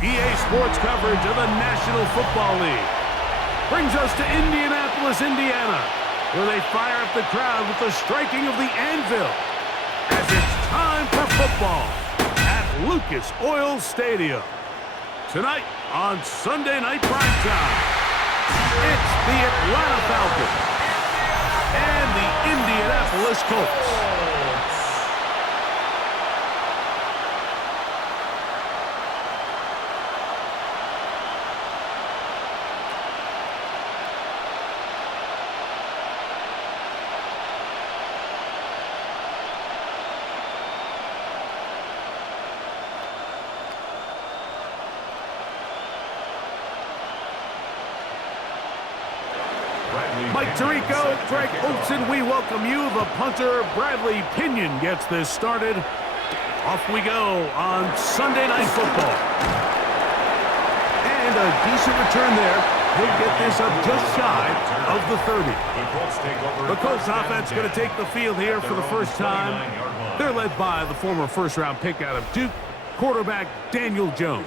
EA Sports coverage of the National Football League brings us to Indianapolis, Indiana, where they fire up the crowd with the striking of the anvil as it's time for football at Lucas Oil Stadium. Tonight on Sunday Night Primetime, it's the Atlanta Falcons and the Indianapolis Colts. Mike Tirico, Greg Olsen, we welcome you. The punter, Bradley Pinion, gets this started. Off we go on Sunday Night Football. And a decent return there. He'll get this up just shy of the 30. The Colts offense going to take the field here for the first time. They're led by the former first-round pick out of Duke, quarterback Daniel Jones.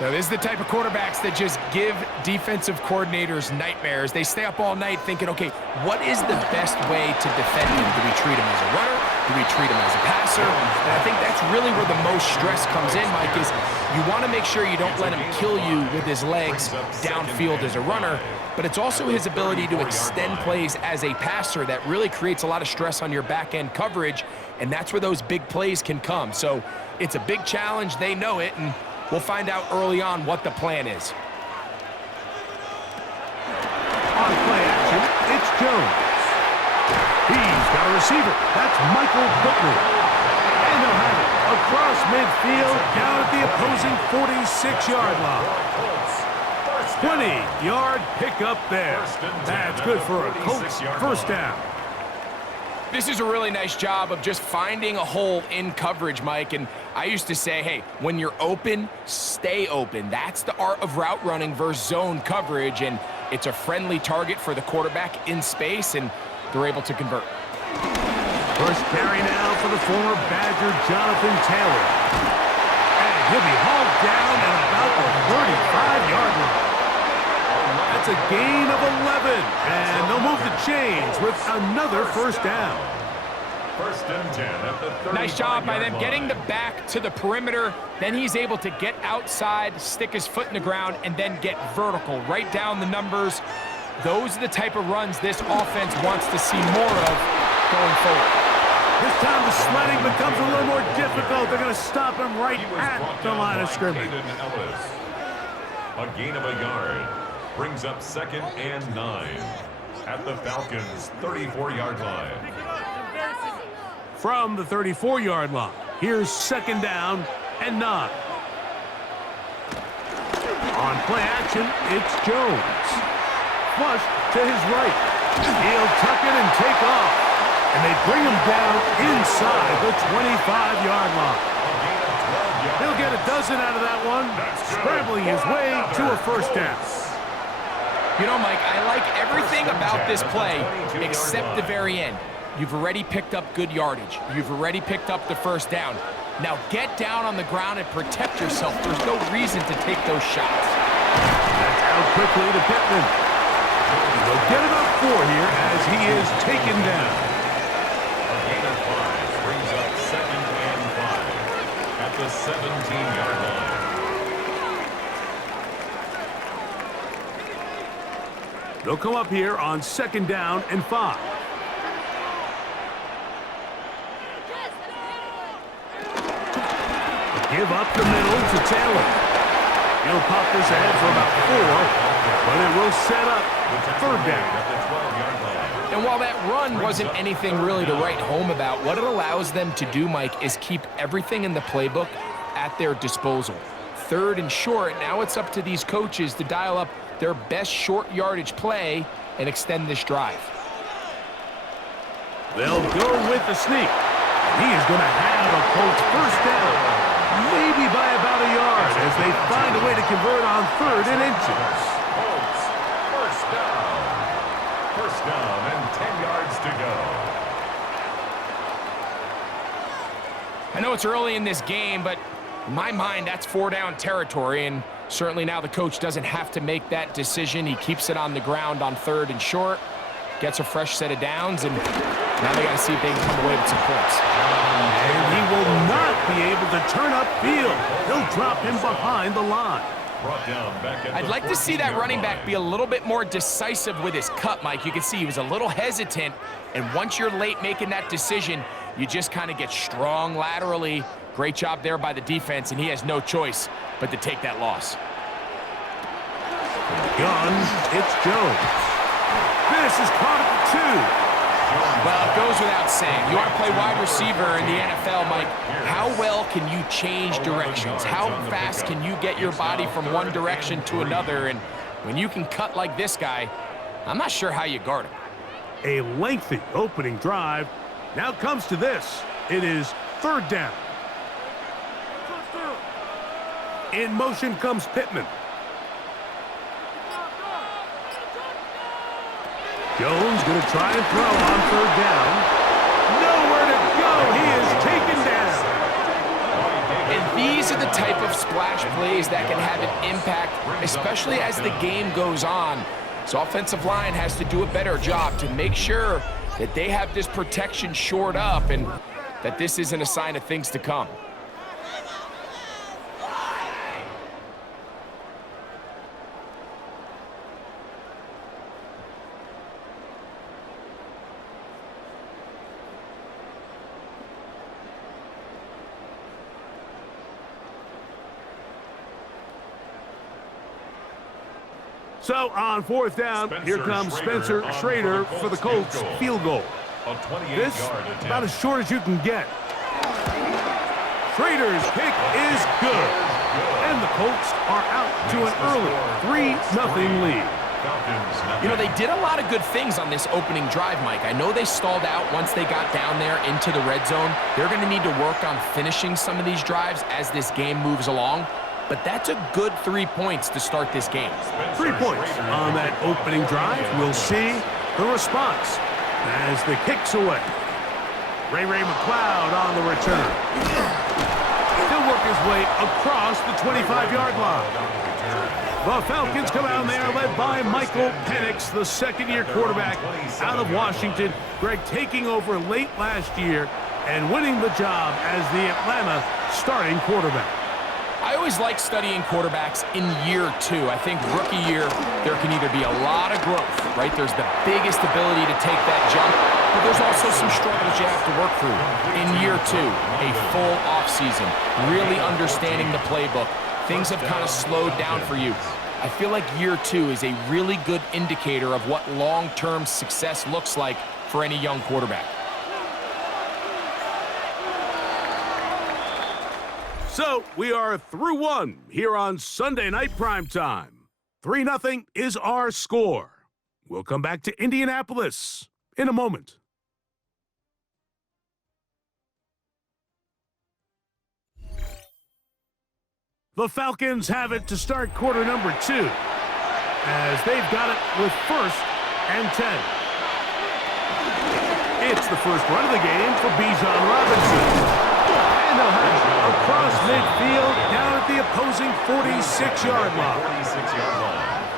Now, this is the type of quarterbacks that just give defensive coordinators nightmares. They stay up all night thinking, okay, what is the best way to defend him? Do we treat him as a runner? Do we treat him as a passer? And I think that's really where the most stress comes in, Mike, is you want to make sure you don't let him kill you with his legs downfield as a runner, but it's also his ability to extend plays as a passer that really creates a lot of stress on your back-end coverage, and that's where those big plays can come. So it's a big challenge. They know it, and we'll find out early on what the plan is. On play action, it's Jones. He's got a receiver. That's Michael Butler. And they'll have it across midfield down at the opposing 46-yard line. 20-yard pickup there. That's good for a Colts first down. This is a really nice job of just finding a hole in coverage, Mike. And I used to say, hey, when you're open, stay open. That's the art of route running versus zone coverage. And it's a friendly target for the quarterback in space, and they're able to convert. First carry now for the former Badger, Jonathan Taylor. And he'll be hauled down at about the 35-yard line. That's a gain of 11, and they'll move the chains with another first down. First and 10 at the 35-yard Nice job by them getting the back to the perimeter. Then he's able to get outside, stick his foot in the ground, and then get vertical. Right down the numbers. Those are the type of runs this offense wants to see more of going forward. This time the sledding becomes a little more difficult. They're going to stop him right at the line of scrimmage. A gain of a yard brings up 2nd and 9 at the Falcons' 34-yard line. From the 34-yard line, here's 2nd down and 9. On play action, it's Jones. Flush to his right. He'll tuck it and take off. And they bring him down inside the 25-yard line. He'll get a dozen out of that one, scrambling his way to a first down. You know, Mike, I like everything about this play except the very end. You've already picked up good yardage. You've already picked up the first down. Now get down on the ground and protect yourself. There's no reason to take those shots. That's out quickly to Pittman. He'll get about 4 here as he is taken down. A gain of 5 brings up 2nd and 5 at the 17-yard line. They'll come up here on 2nd down and 5. Give up the middle to Taylor. He'll pop this ahead for about 4, but it will set up 3rd down. And while that run wasn't anything really to write home about, what it allows them to do, Mike, is keep everything in the playbook at their disposal. 3rd and short, now it's up to these coaches to dial up their best short yardage play and extend this drive. They'll go with the sneak. He is going to have a Colts first down, maybe by about a yard, as they find a way to convert on 3rd and inches. Colts, first down. First down and 10 yards to go. I know it's early in this game, but In my mind, that's 4-down territory, and certainly now the coach doesn't have to make that decision. He keeps it on the ground on 3rd and short, gets a fresh set of downs, and now they got to see if they can come away with some points. And he will not be able to turn upfield. He'll drop him behind the line. I'd like to see that running back be a little bit more decisive with his cut, Mike. You can see he was a little hesitant, and once you're late making that decision, you just kind of get strong laterally. Great job there by the defense, and he has no choice but to take that loss. Gun, it's Jones. This is caught at the 2. Well, it goes without saying. You want to play wide receiver in the NFL, Mike. How well can you change directions? How fast can you get your body from one direction to another? And when you can cut like this guy, I'm not sure how you guard him. A lengthy opening drive. Now comes to this. It is 3rd down. In motion comes Pittman. Jones going to try and throw on 3rd down. Nowhere to go. He is taken down. And these are the type of splash plays that can have an impact, especially as the game goes on. So offensive line has to do a better job to make sure that they have this protection shored up and that this isn't a sign of things to come. So on 4th down, here comes Spencer Schrader for the Colts field goal. This about as short as you can get. Schrader's kick is good. And the Colts are out to an early 3-0 lead. You know, they did a lot of good things on this opening drive, Mike. I know they stalled out once they got down there into the red zone. They're going to need to work on finishing some of these drives as this game moves along. But that's a good 3 points to start this game. 3 points on that opening drive. We'll see the response as the kick's away. Ray McLeod on the return. He'll work his way across the 25-yard line. The Falcons come out there led by Michael Penix, the second-year quarterback out of Washington. Greg taking over late last year and winning the job as the Atlanta starting quarterback. I always like studying quarterbacks in year 2. I think rookie year, there can either be a lot of growth, right? There's the biggest ability to take that jump, but there's also some struggles you have to work through. In year 2, a full offseason, really understanding the playbook. Things have kind of slowed down for you. I feel like year 2 is a really good indicator of what long-term success looks like for any young quarterback. So we are through 1 here on Sunday Night Primetime. 3-0 is our score. We'll come back to Indianapolis in a moment. The Falcons have it to start quarter number 2 as they've got it with 1st and 10. It's the first run of the game for Bijan Robinson. And they'll have it across midfield down at the opposing 46-yard line.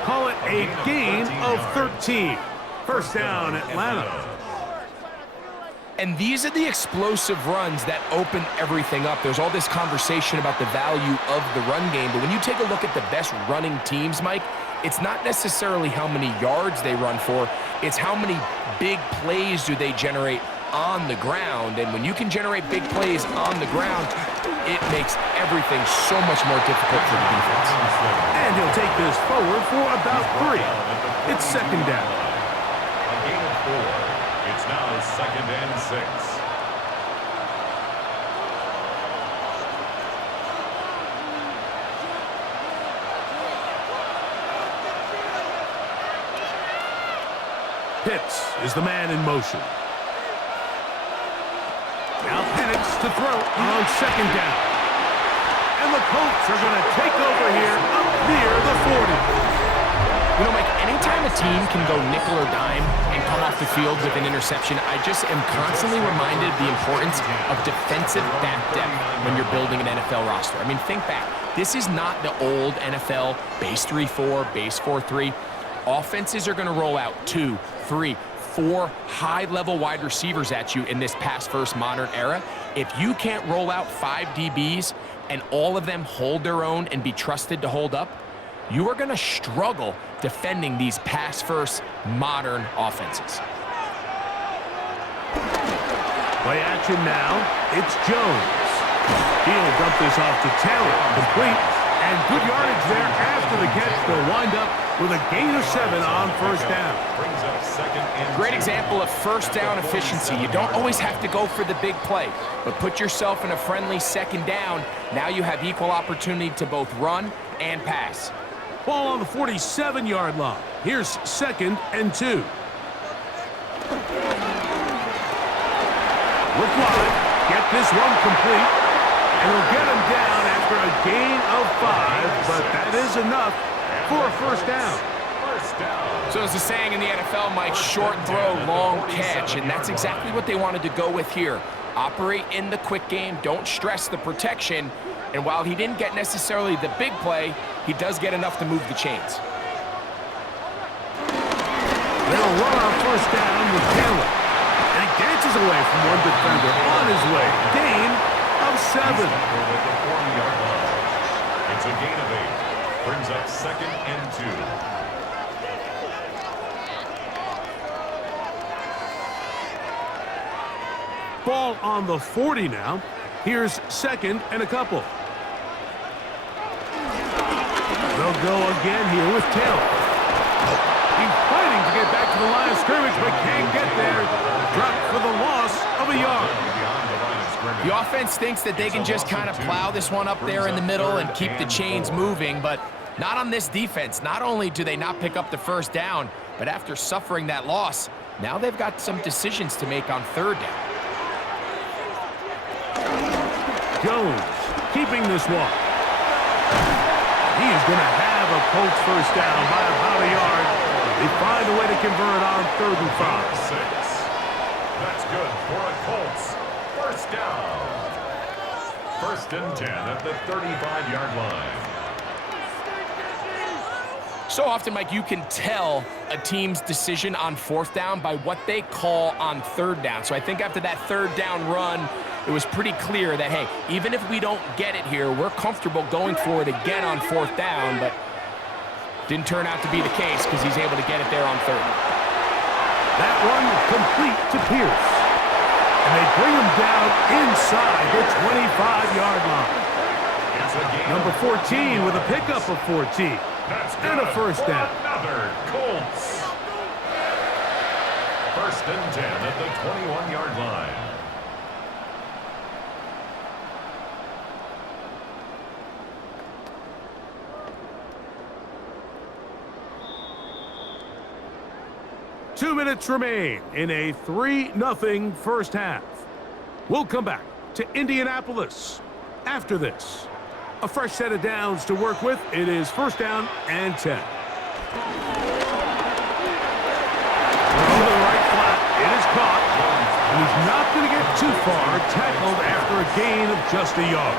Call it a gain of 13. First down, Atlanta. And these are the explosive runs that open everything up. There's all this conversation about the value of the run game, but when you take a look at the best running teams, Mike, it's not necessarily how many yards they run for, it's how many big plays do they generate on the ground. And when you can generate big plays on the ground, it makes everything so much more difficult for the defense. And he'll take this forward for about 3. It's second down. A gain of 4. It's now 2nd and 6. Pitts is the man in motion. Now Penix to throw on second down. And the Colts are going to take over here up near the 40. You know, Mike, anytime a team can go nickel or dime and come off the field with an interception, I just am constantly reminded of the importance of defensive back depth when you're building an NFL roster. I mean, think back. This is not the old NFL base 3-4, base 4-3. Offenses are going to roll out 2, 3, 4 high-level wide receivers at you in this pass-first modern era. If you can't roll out 5 DBs and all of them hold their own and be trusted to hold up, you are going to struggle defending these pass-first modern offenses. Play action now. It's Jones. He'll dump this off to Taylor. Complete. And good yardage there after the catch. They'll wind up with a gain of 7 on first down. Great example of first down efficiency. You don't always have to go for the big play, but put yourself in a friendly second down. Now you have equal opportunity to both run and pass. Ball on the 47-yard line. Here's 2nd and 2. Look wide. Get this one complete. And he'll get him down after a gain of 5, but that is enough for a first down. So as the saying in the NFL, Mike, short throw, long catch, and that's exactly what they wanted to go with here. Operate in the quick game, don't stress the protection, and while he didn't get necessarily the big play, he does get enough to move the chains. They'll run on first down with Taylor. And he dances away from one defender on his way. Gain of 7. It's a gain of 8. Brings up 2nd and 2. Ball on the 40 now. Here's 2nd and a couple. They'll go again here with Taylor. He's fighting to get back to the line of scrimmage, but can't get there. Dropped for the loss of a yard. The offense thinks that they can just kind of plow this one up there in the middle and keep the chains moving, but not on this defense. Not only do they not pick up the first down, but after suffering that loss, now they've got some decisions to make on third down. Jones keeping this one. He is going to have a Colts first down by about a yard. They find a way to convert on 3rd and 5. 6. That's good for a Colts first down. 1st and 10 at the 35-yard line. So often, Mike, you can tell a team's decision on 4th down by what they call on 3rd down. So I think after that 3rd down run, it was pretty clear that, hey, even if we don't get it here, we're comfortable going for it again on 4th down, but didn't turn out to be the case because he's able to get it there on 3rd. That one complete to Pierce. And they bring him down inside the 25-yard line. Number 14 with a pickup of 14. And a first down. Another Colts. 1st and 10 at the 21-yard line. Two minutes remain in a 3-0 first half. We'll come back to Indianapolis after this. A fresh set of downs to work with. It is first down and 10. Over the right flat. It is caught. And he's not going to get too far. Tackled after a gain of just a yard.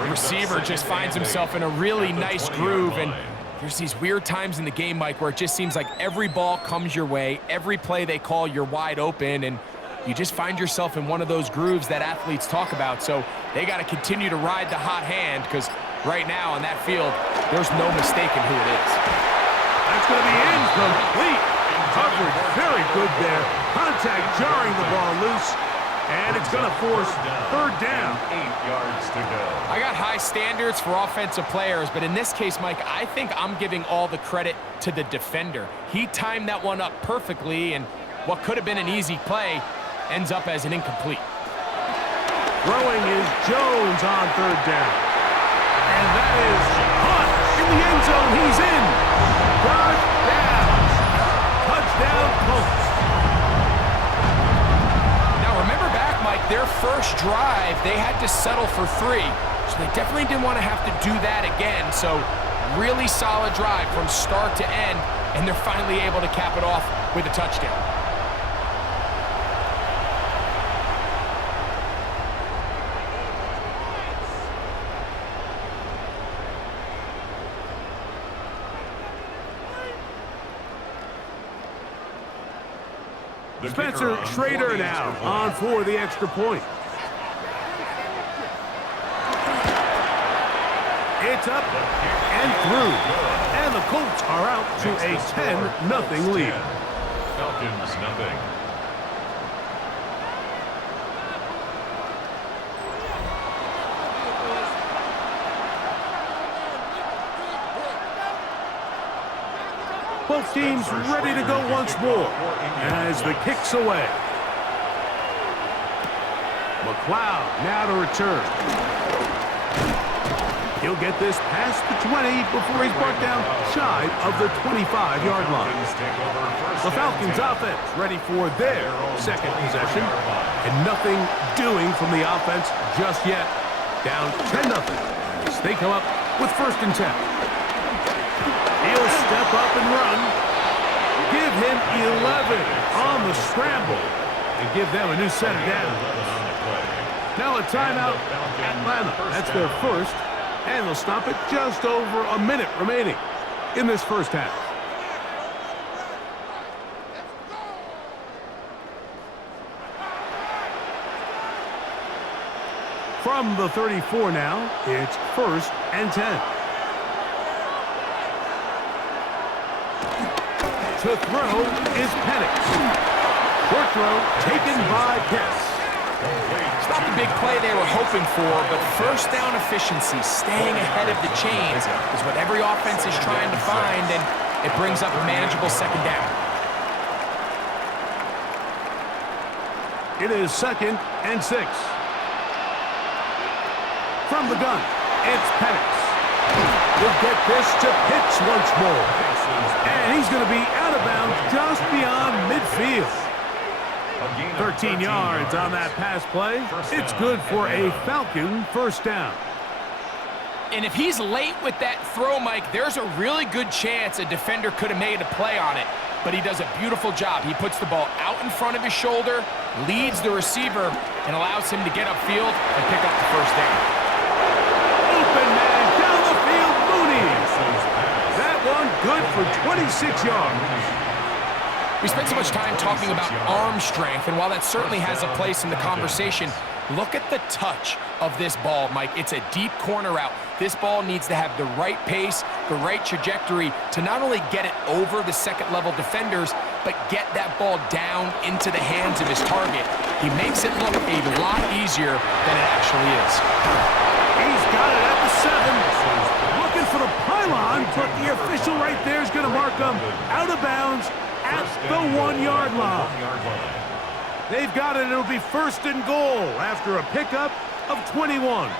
The receiver just finds himself in a really nice groove, and there's these weird times in the game, Mike, where it just seems like every ball comes your way, every play they call, you're wide open, and you just find yourself in one of those grooves that athletes talk about. So they got to continue to ride the hot hand, because right now on that field, there's no mistaking who it is. That's going to be incomplete. Coverage very good there. Contact jarring the ball loose. And it's going to force 3rd down. 8 yards to go. I got high standards for offensive players, but in this case, Mike, I think I'm giving all the credit to the defender. He timed that one up perfectly, and what could have been an easy play ends up as an incomplete. Throwing is Jones on 3rd down. And that is caught in the end zone. He's in. 3rd down. Touchdown, Colts. Remember back, Mike, their first drive, they had to settle for 3. So they definitely didn't want to have to do that again. So really solid drive from start to end. and they're finally able to cap it off with a touchdown. Spencer Schrader now on for the extra point. It's up and through. And the Colts are out to a 10-0 lead. Falcons nothing. Both teams ready to go once more as the kick's away. McLeod now to return. He'll get this past the 20 before he's brought down shy of the 25-yard line. The Falcons offense ready for their second possession, and nothing doing from the offense just yet. Down 10-0 as they come up with 1st and 10. He'll step up and run. Give him 11 on the scramble and give them a new set of downs. Now a timeout, Atlanta. That's their first, and they'll stop it just over a minute remaining in this first half. From the 34 now, it's 1st and 10. To throw is Penix. Short throw taken by Guess. It's not the big play they were hoping for, but first down efficiency, staying ahead of the chains, is what every offense is trying to find, and it brings up a manageable 2nd down. It is 2nd and 6. From the gun, it's Penix. He'll get this to Pitts once more. And he's going to be out of bounds just beyond midfield. 13 yards on that pass play. It's good for a Falcon 1st down. And if he's late with that throw, Mike, there's a really good chance a defender could have made a play on it. But he does a beautiful job. He puts the ball out in front of his shoulder, leads the receiver, and allows him to get upfield and pick up the 1st down. Open man down the field, Mooney. That one good for 26 yards. We spent so much time talking about arm strength, and while that certainly has a place in the conversation, look at the touch of this ball, Mike. It's a deep corner route. This ball needs to have the right pace, the right trajectory to not only get it over the second-level defenders, but get that ball down into the hands of his target. He makes it look a lot easier than it actually is. He's got it at the 7. Looking for the pylon, but the official right there is going to mark him out of bounds at the 1-yard line. They've got it. It'll be 1st and goal after a pickup of 21.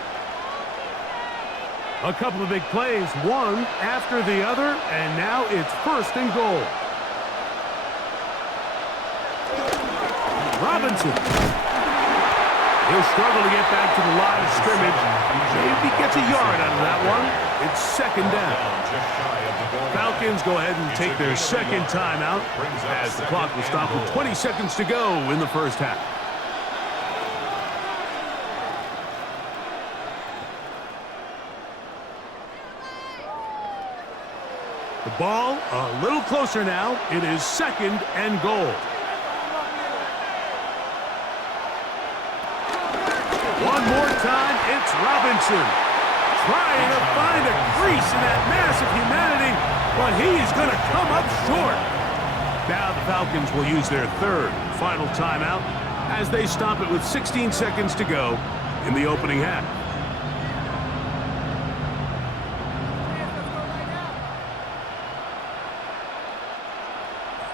A couple of big plays, one after the other, and now it's 1st and goal. Robinson. He'll struggle to get back to the line of scrimmage. Maybe gets a yard out of that one. It's 2nd down. Falcons go ahead and take their 2nd timeout as the clock will stop with 20 seconds to go in the first half. The ball a little closer now. It is 2nd and goal. One more time, it's Robinson. Trying to find a crease in that mass of humanity, but he's going to come up short. Now the Falcons will use their 3rd final timeout as they stop it with 16 seconds to go in the opening half.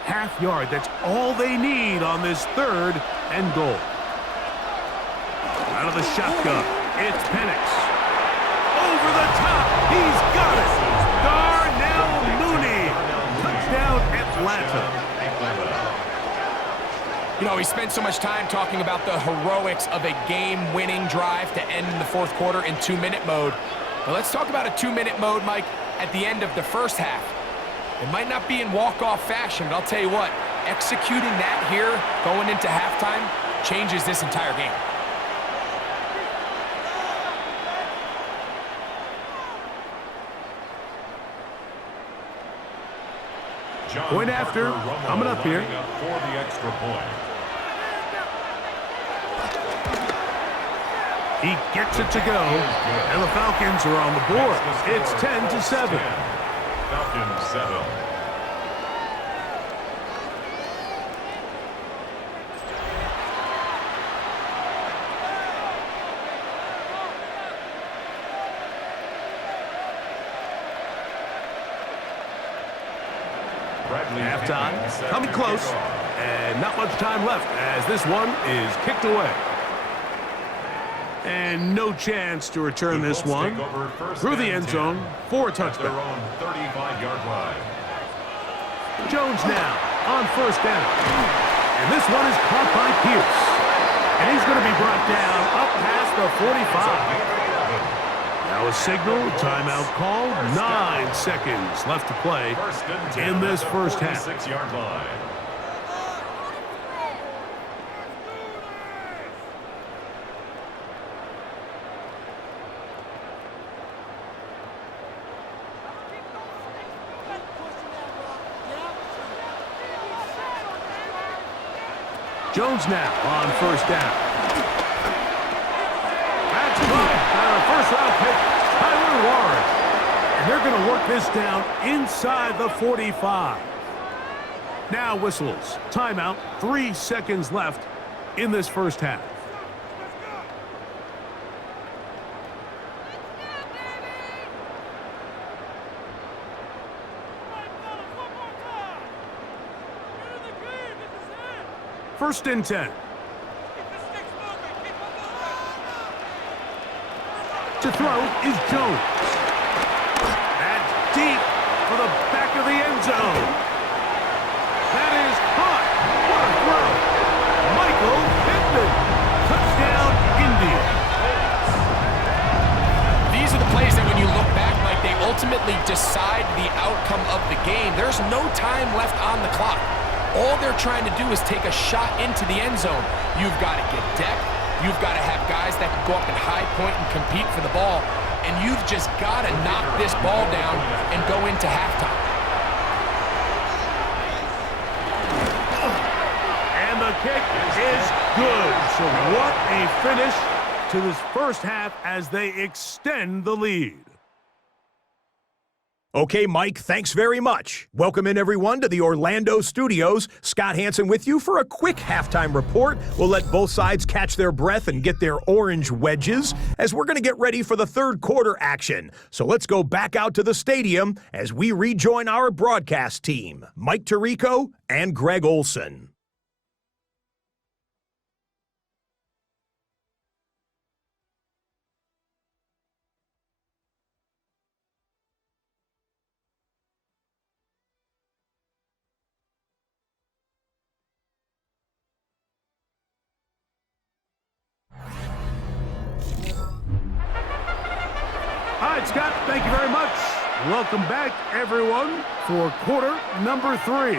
Half yard, that's all they need on this 3rd and goal. Out of the shotgun, it's Penix. Over the top, he's got it. Darnell Mooney, touchdown Atlanta. You know, we spent so much time talking about the heroics of a game-winning drive to end in the 4th quarter in 2-minute mode. But let's talk about a 2-minute mode, Mike, at the end of the first half. It might not be in walk-off fashion, but I'll tell you what, executing that here, going into halftime, changes this entire game. Point after, coming up here. For the extra point. He gets it to go, and the Falcons are on the board. It's 10-7. Falcons 7. Halftime, coming close, and not much time left as this one is kicked away. And no chance to return this one through the end zone for a touchdown. Their own 35-yard line. Jones now on first down. And this one is caught by Pierce. And he's going to be brought down up past the 45. Now a signal, timeout called. 9 seconds left to play in this first half. 6-yard line. Jones now on first down. That's right. First-round pick, Tyler Warren. And they're going to work this down inside the 45. Now whistles. Timeout. 3 seconds left in this first half. First and 10. To throw is Jones. That's deep for the back of the end zone. That is caught. What a throw. Michael Pittman. Touchdown, Indy. These are the plays that when you look back, Mike, they ultimately decide the outcome of the game. There's no time left on the clock. All they're trying to do is take a shot into the end zone. You've got to get depth. You've got to have guys that can go up and high point and compete for the ball. And you've just got to knock this ball down and go into halftime. And the kick is good. So what a finish to this first half as they extend the lead. Okay, Mike, thanks very much. Welcome in, everyone, to the Orlando studios. Scott Hansen with you for a quick halftime report. We'll let both sides catch their breath and get their orange wedges as we're going to get ready for the third quarter action. So let's go back out to the stadium as we rejoin our broadcast team, Mike Tirico and Greg Olson. All right, Scott, thank you very much. Welcome back, everyone, for quarter number 3.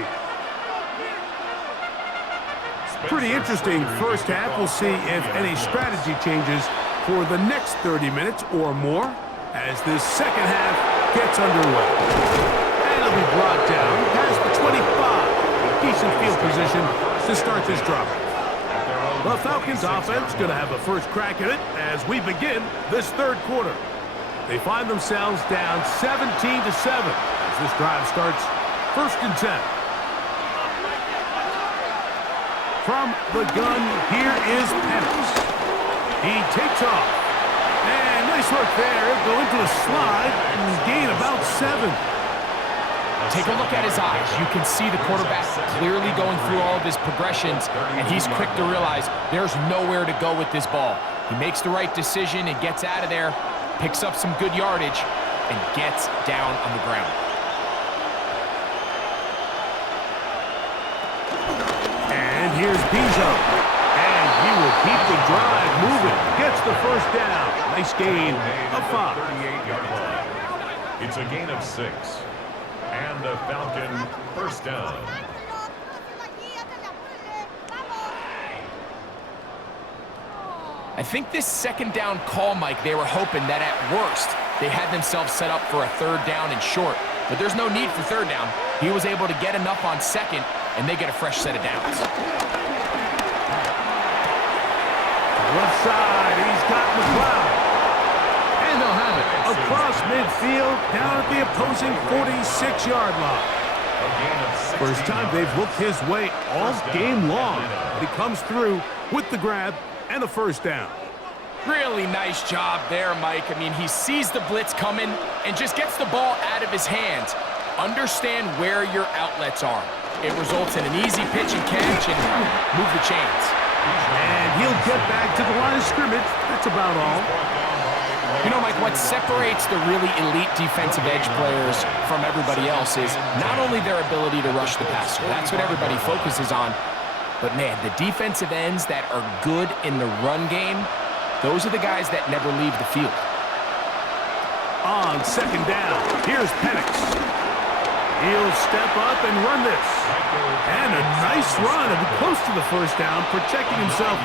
Pretty interesting first half. We'll see if any strategy changes for the next 30 minutes or more as this second half gets underway. And it'll be brought down past the 25. Decent field position to start this drive. The Falcons offense going to have a first crack at it as we begin this third quarter. They find themselves down 17-7 as this drive starts first and 10. From the gun, here is Penix. He takes off. And nice work there. Go into a slide and gain about 7. Take a look at his eyes. You can see the quarterback clearly going through all of his progressions, and he's quick to realize there's nowhere to go with this ball. He makes the right decision and gets out of there, picks up some good yardage, and gets down on the ground. And here's Bizo. And he will keep the drive moving. Gets the first down. Nice gain of 5. 38-yard line. It's a gain of 6. And a Falcon first down. I think this second down call, Mike, they were hoping that at worst they had themselves set up for a third down and short. But there's no need for third down. He was able to get enough on second, and they get a fresh set of downs. Left side, he's got McLeod. And they'll have it across midfield, down at the opposing 46-yard line. First time they've looked his way all game long. But he comes through with the grab and a first down. Really nice job there, Mike. I mean, he sees the blitz coming and just gets the ball out of his hands. Understand where your outlets are. It results in an easy pitch and catch and move the chains. And he'll get back to the line of scrimmage. That's about all. You know, Mike, what separates the really elite defensive edge players from everybody else is not only their ability to rush the passer. That's what everybody focuses on. But, man, the defensive ends that are good in the run game, those are the guys that never leave the field. On second down, here's Penix. He'll step up and run this. And a nice run, and close to the first down, protecting himself,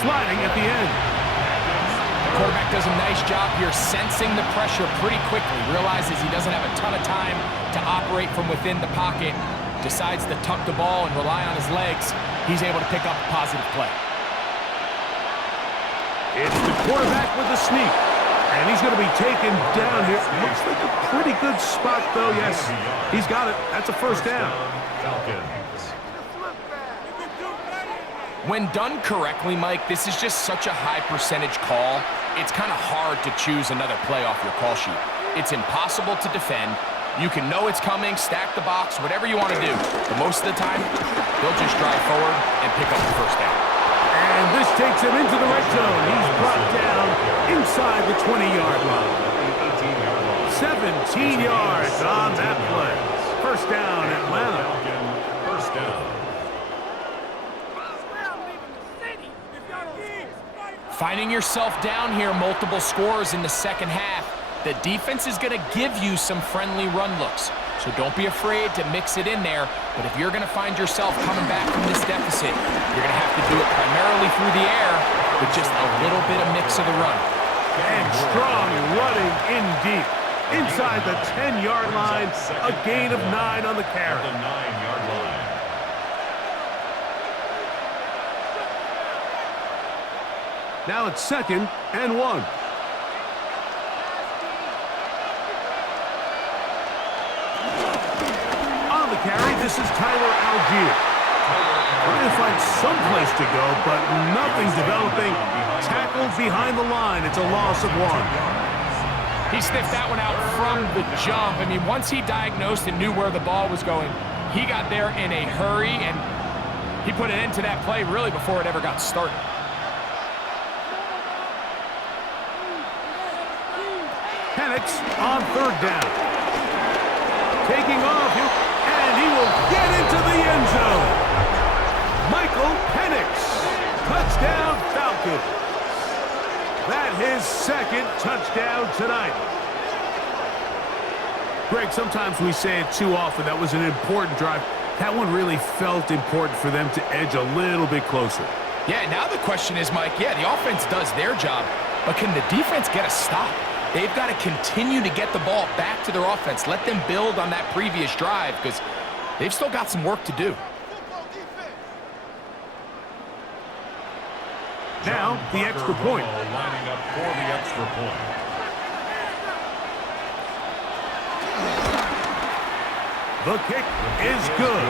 sliding at the end. The quarterback does a nice job here sensing the pressure pretty quickly, realizes he doesn't have a ton of time to operate from within the pocket, decides to tuck the ball and rely on his legs. He's able to pick up a positive play. It's the quarterback with the sneak. And he's going to be taken down here. Looks like a pretty good spot, though. Yes, he's got it. That's a first down. When done correctly, Mike, this is just such a high percentage call. It's kind of hard to choose another play off your call sheet. It's impossible to defend. You can know it's coming, stack the box, whatever you want to do. But most of the time, they'll just drive forward and pick up the first down. And this takes him into the red zone. He's brought down inside the 20-yard line. 17 yards on that play. First down, Atlanta. First down. Finding yourself down here, multiple scores in the second half. The defense is going to give you some friendly run looks. So don't be afraid to mix it in there. But if you're going to find yourself coming back from this deficit, you're going to have to do it primarily through the air with just a little bit of mix of the run. And strong running in deep. Inside the 10-yard line, a gain of 9 on the carry. The 9-yard line. Now it's second and 1. Carry. This is Tyler Algier. Trying to find some place to go, but nothing developing. Tackled behind the line. It's a loss of 1. He sniffed that one out from the jump. I mean, once he diagnosed and knew where the ball was going, he got there in a hurry, and he put an end to that play really before it ever got started. Penix on third down. Taking off. And he will get into the end zone. Michael Penix. Touchdown, Falcons. That's his second touchdown tonight. Greg, sometimes we say it too often. That was an important drive. That one really felt important for them to edge a little bit closer. Yeah, now the question is, Mike, yeah, the offense does their job, but can the defense get a stop? They've got to continue to get the ball back to their offense. Let them build on that previous drive because they've still got some work to do. Now, the extra point. Lining up for the extra point. The kick is good.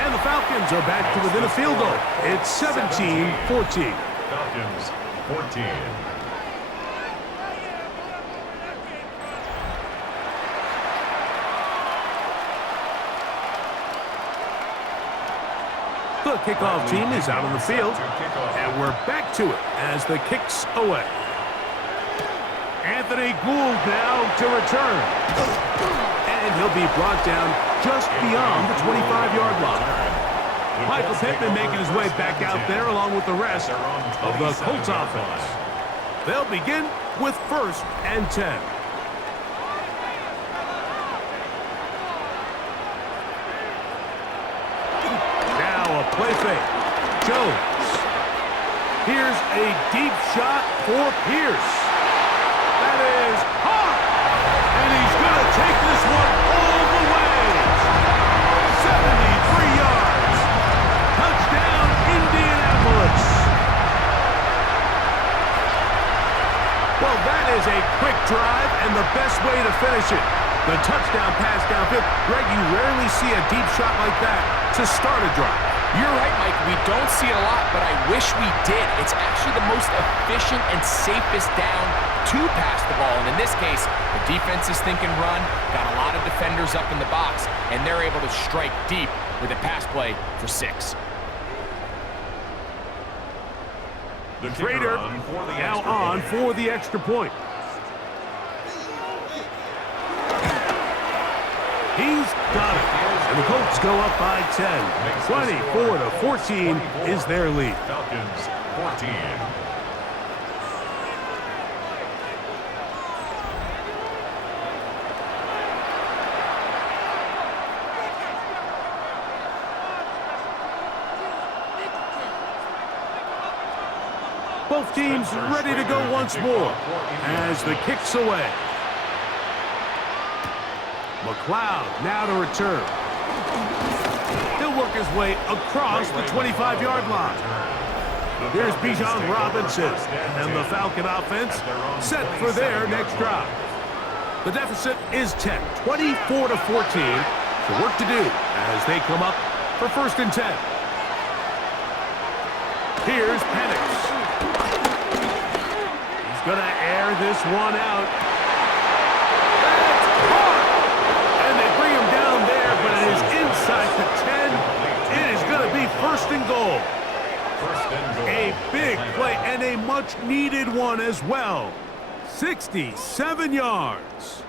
And the Falcons are back to within a field goal. It's 17-14. Falcons 14. The kickoff team is out on the field, and we're back to it as the kick's away. Anthony Gould now to return. And he'll be brought down just beyond the 25-yard line. Michael Pittman making his way back out there along with the rest of the Colts offense. They'll begin with 1st and 10. play fake. Jones. Here's a deep shot for Pierce. That is hard. And he's going to take this one all the way. 73 yards. Touchdown, Indianapolis. Well, that is a quick drive and the best way to finish it. The touchdown pass downfield. Greg, you rarely see a deep shot like that to start a drive. You're right, Mike. We don't see it a lot, but I wish we did. It's actually the most efficient and safest down to pass the ball. And in this case, the defense is thinking run, got a lot of defenders up in the box, and they're able to strike deep with a pass play for 6. The Trader now on for the extra point. He's got it. And the Colts go up by 10. 24-14 is their lead. Falcons 14. Both teams ready to go once more as the kick's away. McLeod now to return. He'll work his way across the 25-yard line. Here's Bijan Robinson, and the Falcon offense set for their next drive. The deficit is 10, 24-14. The work to do as they come up for 1st and 10. Here's Penix. He's going to air this one out. That's caught! And they bring him down there, but it is inside the 10. It is going to be 1st and goal. A big play and a much-needed one as well. 67 yards.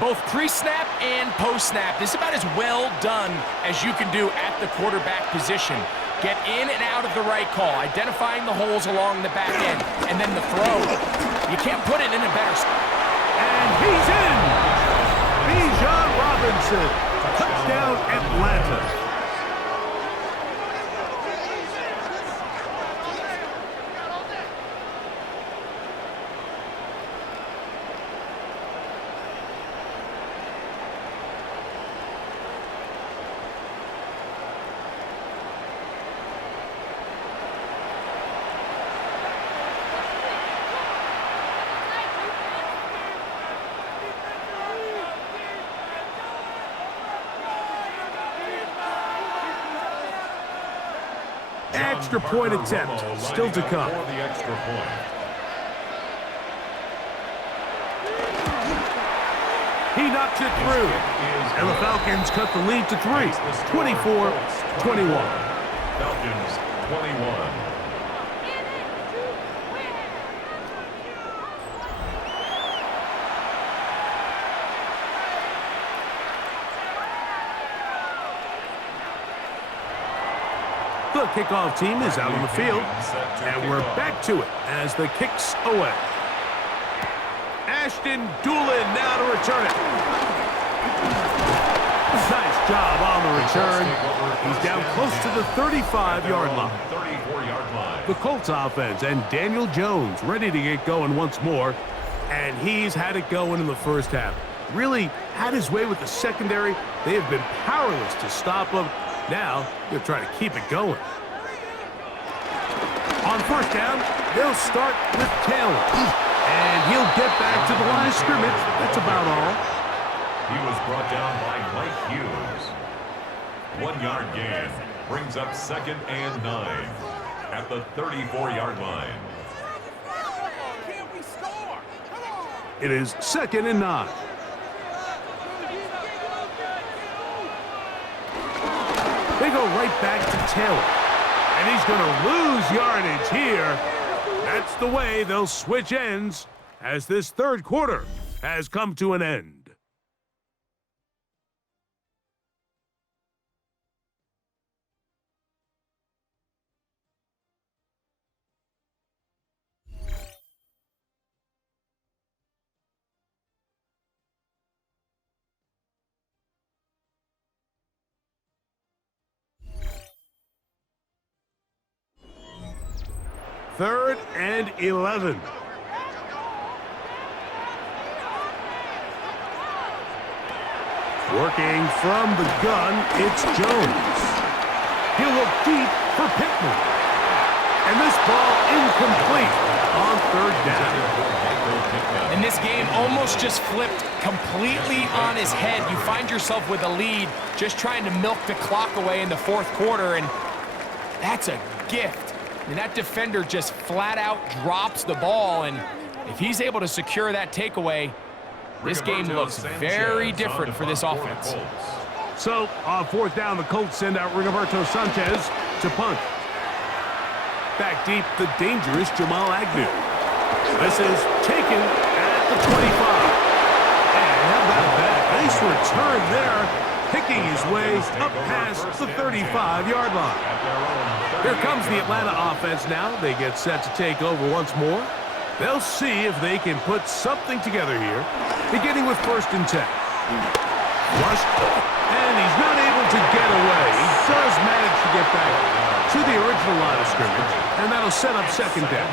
Both pre-snap and post-snap. This is about as well done as you can do at the quarterback position. Get in and out of the right call, identifying the holes along the back end, and then the throw. You can't put it in a better spot. And he's in! Bijan Robinson. Touchdown, Atlanta. Extra point attempt still to come. For the extra point. He knocks it through. And the Falcons cut the lead to 3. 24-21. Falcons 21. The kickoff team is out on the field, and we're back to it as the kick's away. Ashton Doolin now to return it. Nice job on the return. He's down close to the 35-yard line. 34-yard line. The Colts offense and Daniel Jones ready to get going once more, and he's had it going in the first half. Really had his way with the secondary. They have been powerless to stop him. Now, they're trying to keep it going. On 1st down, they'll start with Taylor. And he'll get back to the line of scrimmage. That's about all. He was brought down by Mike Hughes. 1-yard gain brings up 2nd and 9 at the 34-yard line. It is 2nd and 9. They go right back to Taylor. And he's going to lose yardage here. That's the way they'll switch ends as this 3rd quarter has come to an end. 3rd and 11. Working from the gun, it's Jones. He'll look deep for Pittman. And this ball incomplete on 3rd down. And this game almost just flipped completely on his head. You find yourself with a lead, just trying to milk the clock away in the 4th quarter, and that's a gift. I mean, that defender just flat out drops the ball, and if he's able to secure that takeaway, this game looks very different for this offense. So, on 4th down, the Colts send out Rigoberto Sanchez to punt. Back deep, the dangerous Jamal Agnew. This is taken at the 25. And how about that? Nice return there, picking his way up past the 35-yard line. Here comes the Atlanta offense now. They get set to take over once more. They'll see if they can put something together here, beginning with 1st and 10. Flushed, and he's not able to get away. He does manage to get back to the original line of scrimmage, and that'll set up 2nd down.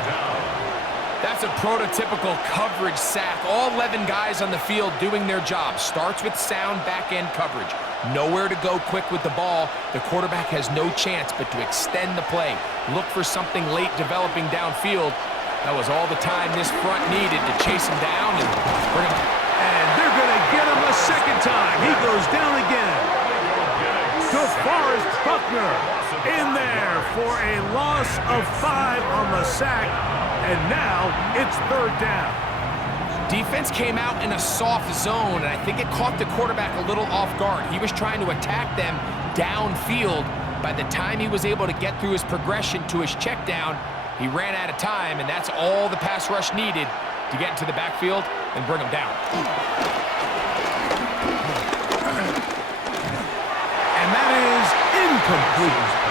That's a prototypical coverage sack. All 11 guys on the field doing their job. Starts with sound back-end coverage. Nowhere to go quick with the ball. The quarterback has no chance but to extend the play. Look for something late developing downfield. That was all the time this front needed to chase him down and bring him. And they're going to get him a 2nd time. He goes down again. DeForest Buckner in there for a loss of 5 on the sack. And now it's 3rd down. Defense came out in a soft zone, and I think it caught the quarterback a little off guard. He was trying to attack them downfield. By the time he was able to get through his progression to his check down, he ran out of time, and that's all the pass rush needed to get into the backfield and bring him down. And that is incomplete.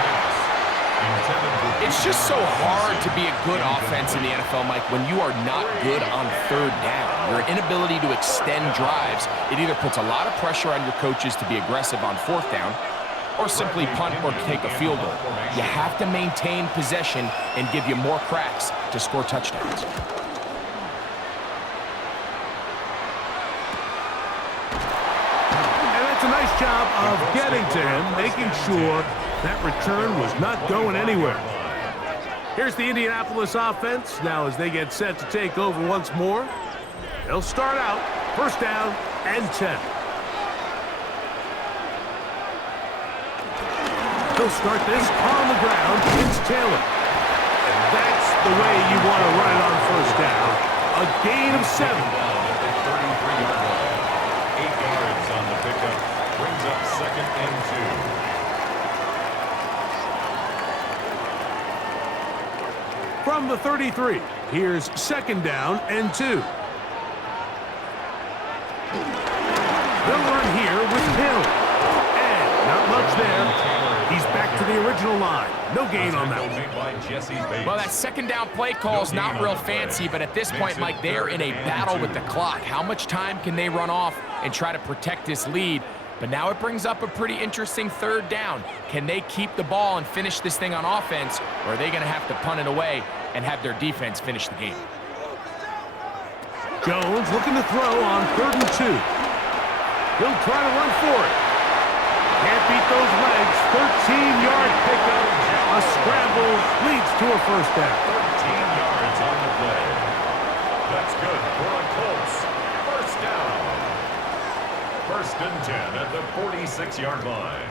It's just so hard to be a good offense in the NFL, Mike, when you are not good on 3rd down. Your inability to extend drives, it either puts a lot of pressure on your coaches to be aggressive on 4th down, or simply punt or take a field goal. You have to maintain possession and give you more cracks to score touchdowns. And that's a nice job of getting to him, making sure that return was not going anywhere. Here's the Indianapolis offense. Now as they get set to take over once more, they'll start out 1st down and 10. They'll start this on the ground. It's Taylor. And that's the way you want to run it on 1st down. A gain of 7. 33-yard line. 8 yards on the pickup. Brings up 2nd and 2. From the 33, here's 2nd down and 2. They'll run here with Hill. And not much there. He's back to the original line. No gain on that one. Well, that 2nd down play call is not real fancy, but at this point, Mike, they're in a battle with the clock. How much time can they run off and try to protect this lead? But now it brings up a pretty interesting 3rd down. Can they keep the ball and finish this thing on offense, or are they going to have to punt it away and have their defense finish the game? Jones looking to throw on 3rd and 2. He'll try to run for it. Can't beat those legs. 13-yard pickup. A scramble leads to a 1st down. 13 yards on the play. That's good for the Colts. 1st down. 1st and 10 at the 46-yard line.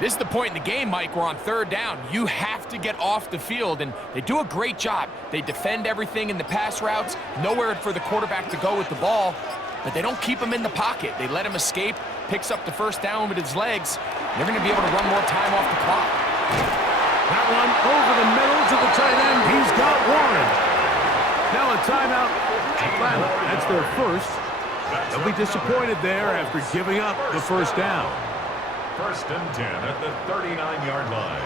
This is the point in the game, Mike, where on 3rd down, you have to get off the field, and they do a great job. They defend everything in the pass routes, nowhere for the quarterback to go with the ball, but they don't keep him in the pocket. They let him escape, picks up the 1st down with his legs. They're going to be able to run more time off the clock. That one over the middle to the tight end. He's got Warren. Now a timeout. Atlanta, that's their 1st. They'll be disappointed there after giving up the 1st down. 1st and 10 at the 39-yard line.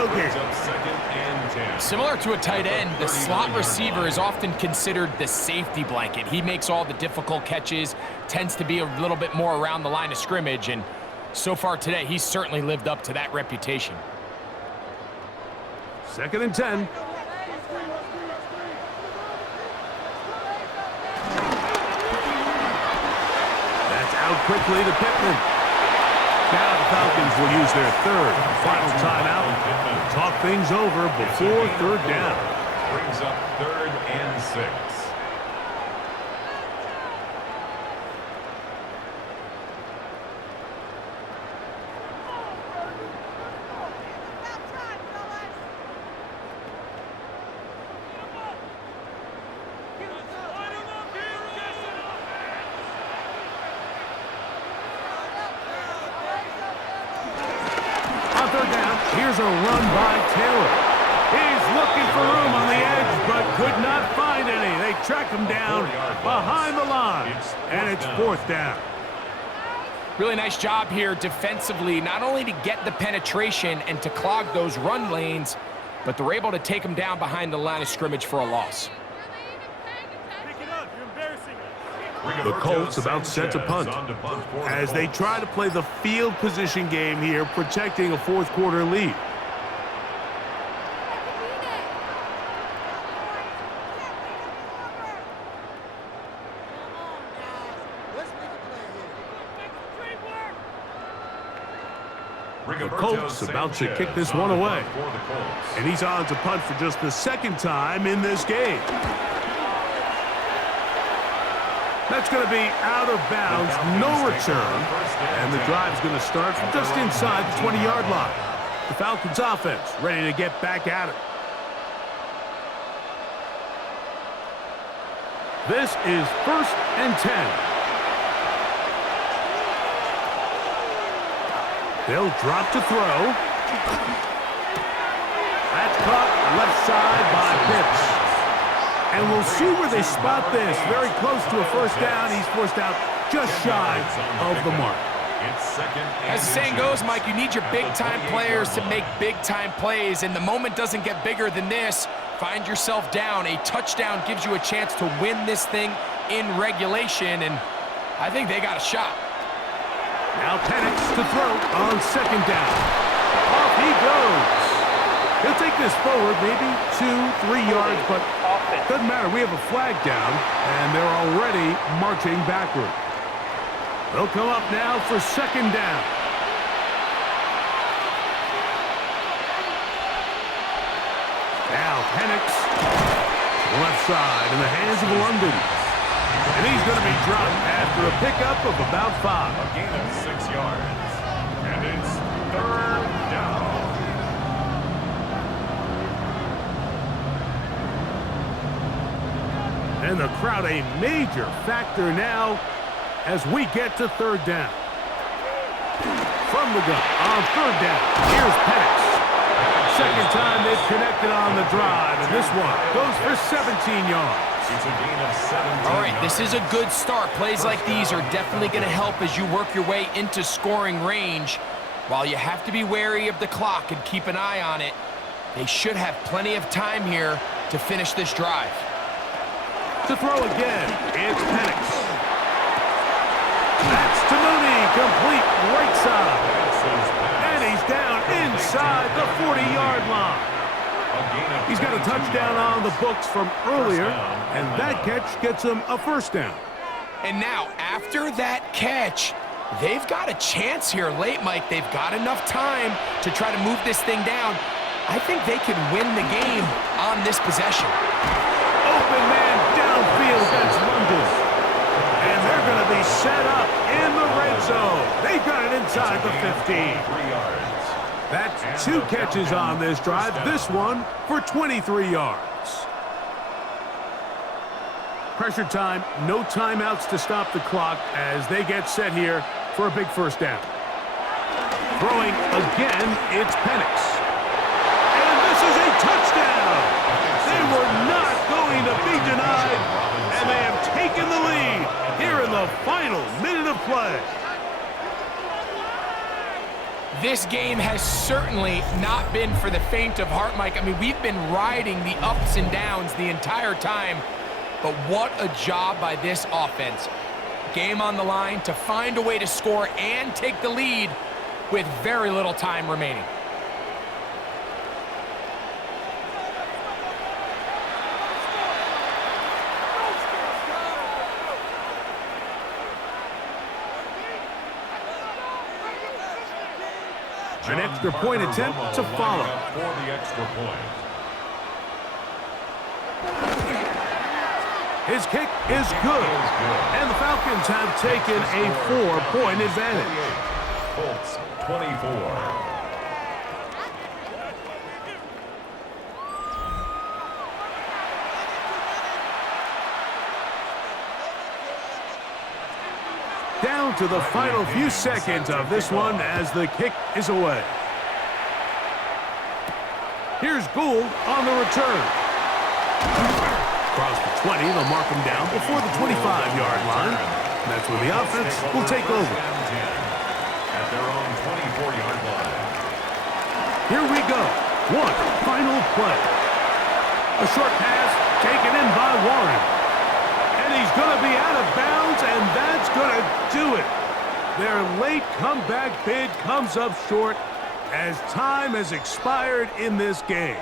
no gain. Brings up second and 10. Similar to a tight end, the slot receiver is often considered the safety blanket. He makes all the difficult catches, tends to be a little bit more around the line of scrimmage, and so far today, he's certainly lived up to that reputation. Second and 10. That's out quickly to Pittman. Now the Falcons will use their third and final timeout to talk things over before third down. Brings up third and 6. Here's a run by Taylor. He's looking for room on the edge, but could not find any. They track him down behind the line, and it's fourth down. Really nice job here defensively, not only to get the penetration and to clog those run lanes, but they're able to take him down behind the line of scrimmage for a loss. The Colts about set to punt as they try to play the field position game here, protecting a fourth quarter lead. The Colts about to kick this one away. And he's on to punt for just the second time in this game. That's going to be out of bounds, no return, and the drive's going to start from just inside the 20-yard line. The Falcons offense ready to get back at it. This is first and 10. They'll drop to throw. That's caught left side by Pitts. And we'll see where they spot this. Very close to a first down. He's forced out just shy of the mark. As the saying goes, Mike, you need your big-time players to make big-time plays, and the moment doesn't get bigger than this. Find yourself down. A touchdown gives you a chance to win this thing in regulation, and I think they got a shot. Now Penix to throw on second down. Off he goes. He'll take this forward, maybe 2-3 yards, but doesn't matter. We have a flag down, and they're already marching backward. They'll come up now for second down. Now Penix, left side in the hands of London. And he's going to be dropped after a pickup of about 5. A gain of 6 yards. And it's third down. And the crowd a major factor now as we get to third down. From the gun on third down, here's Penix. Second time they've connected on the drive, and this one goes for 17 yards. It's a gain of 17. All right, this is a good start. Plays like these are definitely going to help as you work your way into scoring range. While you have to be wary of the clock and keep an eye on it, they should have plenty of time here to finish this drive. To throw again, it's Penix. That's to Mooney, complete right side. And he's down inside the 40-yard line. He's got a touchdown on the books from earlier, and that catch gets him a first down. And now, after that catch, they've got a chance here late, Mike. They've got enough time to try to move this thing down. I think they can win the game on this possession. Open man downfield, that's London. And they're going to be set up in the red zone. They've got it inside the 15. 3 yards. That's 2 catches on this drive. This one for 23 yards. Pressure time, no timeouts to stop the clock as they get set here for a big first down. Throwing again, it's Penix. And this is a touchdown. They were not going to be denied, and they have taken the lead here in the final minute of play. This game has certainly not been for the faint of heart, Mike. I mean, we've been riding the ups and downs the entire time, but what a job by this offense. Game on the line to find a way to score and take the lead with very little time remaining. An extra point attempt to follow. For the extra point. His kick is good. And the Falcons have taken a 4-point advantage. Colts 24. Down to the final few seconds of this one as the kick is away. Here's Gould on the return. Across the 20, they'll mark him down before the 25-yard line. And that's where the offense will take over. At their own 24-yard line. Here we go. One final play. A short pass taken in by Warren. And he's going to be out of bounds, and that's going to do it. Their late comeback bid comes up short as time has expired in this game.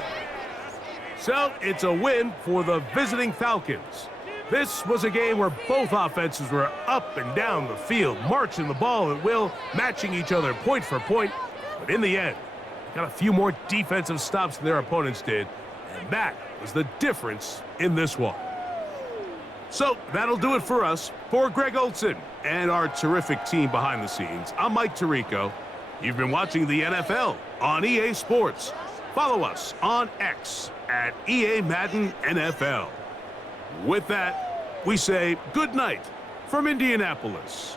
So it's a win for the visiting Falcons. This was a game where both offenses were up and down the field, marching the ball at will, matching each other point for point. But in the end, they got a few more defensive stops than their opponents did, and that was the difference in this one. So that'll do it for us. For Greg Olson and our terrific team behind the scenes, I'm Mike Tirico. You've been watching the NFL on EA Sports. Follow us on X at EA Madden NFL. With that, we say good night from Indianapolis.